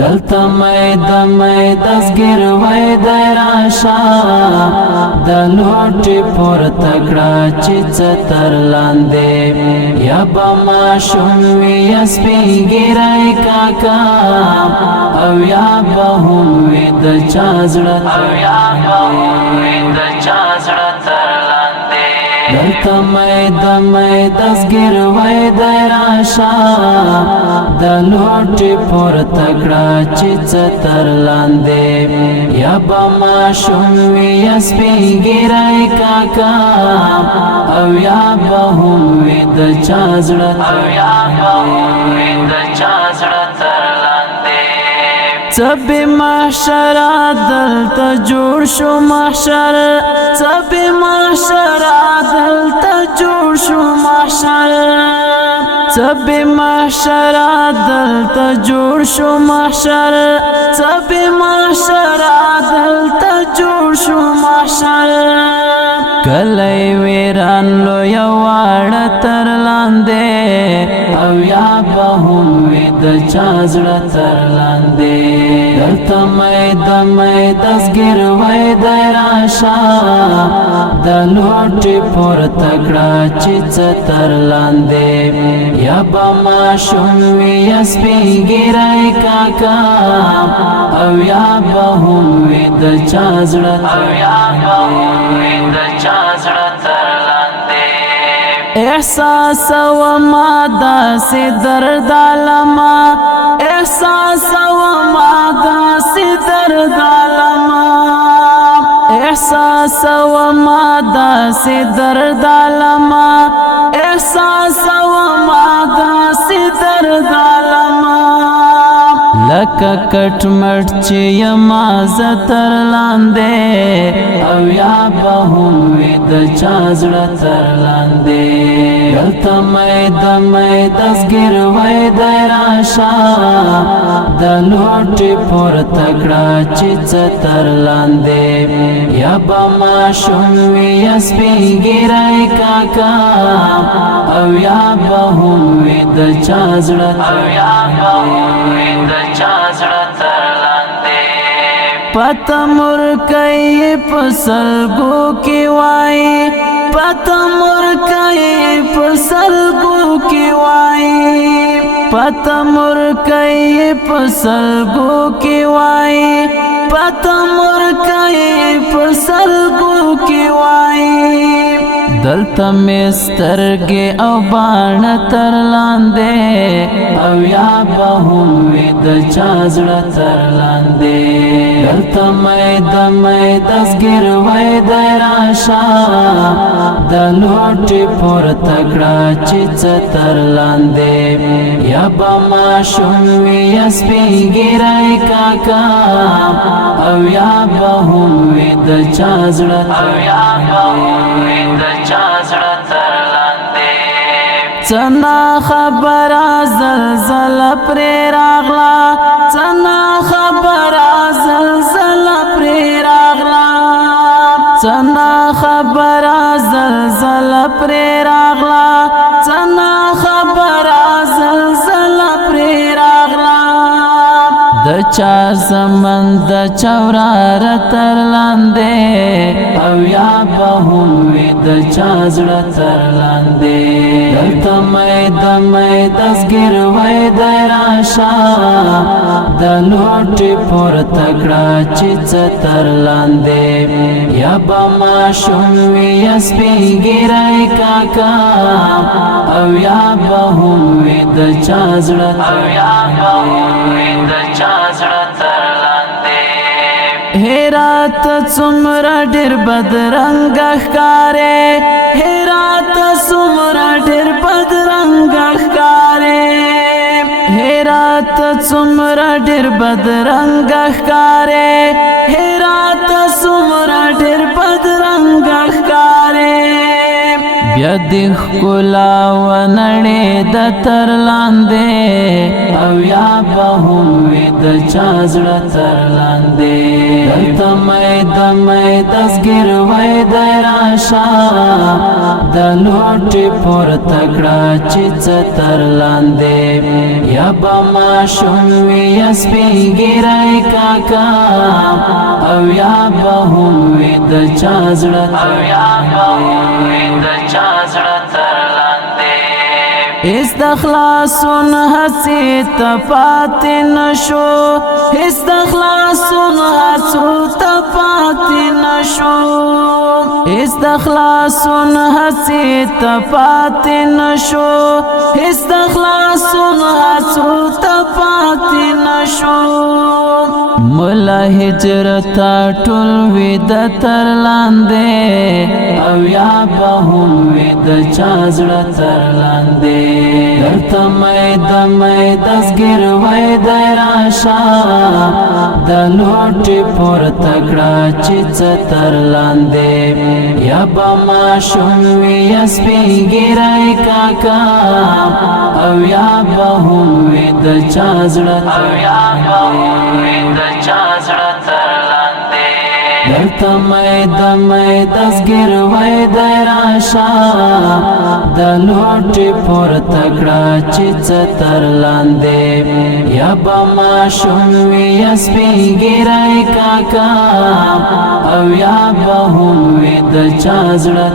دلتا مې دسګر وای د راشا د لوټي پر تکړه چې ستر لاندې یا بما شوي سپینګرای کاکا او یا به هم وي د چازړه او یا به هم وي د چازړه تر لاندې دلتا مې دسګر وای د راشا د لوټي پر تکړه چې ستر لاندې یا بما شوي سپینګرای کاکا او یا به هم وي د چازړه او یا به هم وي د چازړه تر لاندې سب محشر دلته جوړ شو محشر سب محشر دلته جوړ شو محشر سب محشر دلته جوړ شو محشر سب محشر دلته جوړ شو محشر کلی ویران لو یواړه تر لاندې او یا به هم وي د چازړه تر لاندې دلته مې دسګر وای د راشا د لوټي پر تکړه چې ستر لاندې یا بما شوي سپینګرای کاکا او یا به هم وي د چازړه او یا به هم وي د چازړه تر لاندې احساس و ما داسې درد علما احساس و ما داسې درد علما احساس و ما داسې درد علما احساس و ما داسې درد علما لکه کټ مټ چې یما زتر لاندې او یا به هم وي د چازړه تر لاندې دلته مې دسګر وای د راشا د لوټي پر تکړه چې ستر لاندې یا بما شوي سپینګرای کاکا او یا به هم وي د چازړه او یا به هم وي د چازړه تر لاندې پته مرکې پسلګو کې وای پته مرکې پسلګو کې وای پته مرکې پسلګو کې وای پته مرکې پسلګو کې وای دلته مسترګې او باڼ تر لاندې او یا به هم وي د چازړه تر لاندې دلته مې دسګر وای د راشا د لوټي پر تکړه چې ستر لاندې یا بما شوي سپینګرای کاکا او یا به هم وي د چازړه او یا به هم وي د چازړه تر لاندې څنا خبره زلزل پر راغلا څنا خبره زلزل پر راغلا څنا خبره زلزل پر راغلا څنا خبره زلزل پر راغلا د چا زمن د چورار تر لاندې او یا به هم وي د چازړه تر لاندې دلته مې دسګر وای د راشا د لوټي پر تکړه چې ستر لاندې یا بما شوي سپینګرای کاکا او یا به هم وي د چازړه او یا به هم وي د چازړه تر لاندې هرات څومره ډېر بدرنګ ښکارې هرات څومره ډېر بدرنګ ښکارې هرات څومره ډېر بدرنګ ښکارې هرات څومره ډېر بدرنګ ښکارې بیا د ښکلا ونړې د تر لاندې او یا به هم وي د چا زړه تر لاندې دلته مې دسګیر وای د راشه د لوټې پورته کړه چې څه تر لاندې یا به ماشوم وي یا سپین ږیری کاکا او یا به هم وي د چا زړه تر لاندې استخلاصون هڅې ته پاتې نشو استخلاصون هڅو ته پاتې نشو استخلاصون هڅې ته پاتې نشو استخلاصون هڅو ته پاتې نشو ملا هجرت ټول وی د تر لاندې او یا به هم وی د چا زړه تر لاندې درته مې دسګیر وای د راشه د لوټې پورته کړه چې څه تر لاندې یا به ماشوم وي یا سپین ږیری کاکا او یا به هم وي د چا زړه تر لاندې درته مې دسګیر وای د راشه د لوټې پورته کړه چې څه تر لاندې یا به ماشوم وي یا سپین ږیری کاکا او یا به هم وي د چا زړه